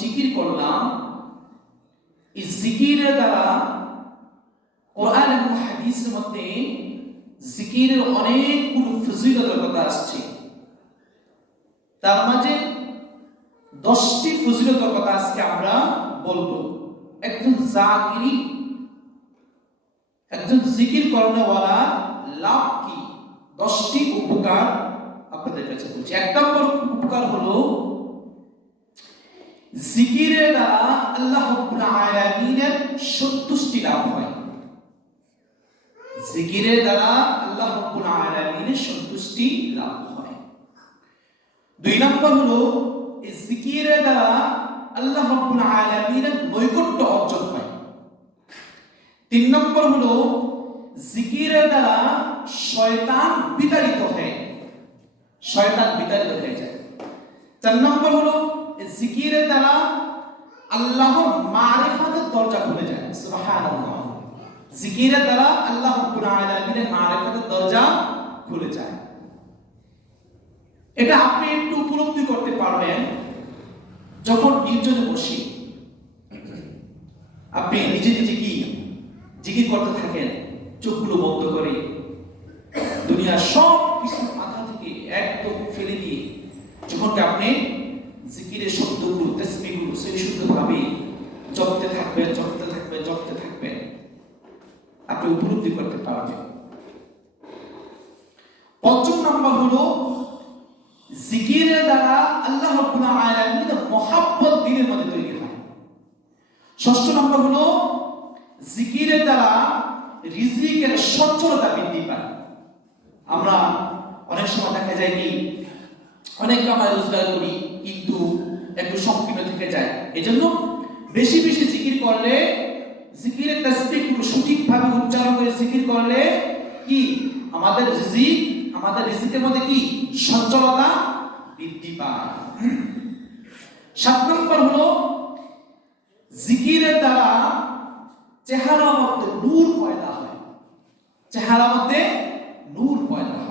জিকির করলাম, এই জিকিরের দ্বারা কোরআন এবং হাদিসের মধ্যে জিকিরের অনেকগুলো ফজিলতের কথা আসছে। তার মাঝে দশটি ফজিলতের কথা আজকে আমরা বলব। একজন জাকিরি, একজন জিকির করানোওয়ালা লাভ কি? দশটি উপকার আপনাদের কাছে বলছি। এক নম্বর জিকিরের দ্বারা আল্লাহ রাব্বুল সন্তুষ্টি লাভ হয়। জিকিরের দ্বারা আল্লাহ রাব্বুল সন্তুষ্টি লাভ হয়। দুই নম্বর হলো, এই জিকিরের দ্বারা আল্লাহ রাব্বুল আলামিনের নৈকট্য অর্জন হয়। তিন নম্বর হলো, জিকিরের দ্বারা শয়তান বিতাড়িত হয়। শয়তান বিতাড়িত হয়ে যায়। চার নম্বর হলো আল্লাহর মারিফাতের দরজা খুলে যায়। সুবহানাল্লাহ। জিকিরের দ্বারা আল্লাহ রাব্বুল আলামিনের মারিফাতের দরজা খুলে যায়। এটা আপনি একটু উপলব্ধি করতে পারবেন, যখন নির্জনে বসি আপনি নিজে নিজে কি জিকির করতে থাকেন, চোখগুলো বন্ধ করে, দুনিয়ার সব কিছু মাথা থেকে একদম ফেলে দিয়ে, যখন আপনি শুদ্ধভাবে জপতে থাকবেন জপতে থাকবেন জপতে থাকবেন আপনি উপলব্ধি করতে পারবেন। পঞ্চম নম্বর হলো, জিকিরের দ্বারা আল্লাহ রাব্বুল আলামিনের মহাব্বত দিনের মধ্যে তৈরি হয়। ষষ্ঠ নম্বর হলো, জিকিরের দ্বারা রিজিকের সচ্ছলতা বৃদ্ধি পায়। আমরা অনেক সময় দেখা যায় কি, অনেক কামাই রোজগার করি এজন্য বেশি বেশি জিকির করলে জিকিরের তাসবিহগুলো সঠিকভাবে উচ্চারণ করে জিকির করলে কি? আমাদের রিজিক, আমাদের রিজিকের মধ্যে কি? সচ্ছলতা বৃদ্ধি পায়। সাত নম্বর হলো জিকিরের দ্বারা চেহারা মধ্যে নূর পয়দা হয়। চেহারা মধ্যে নূর পয়দা হয়।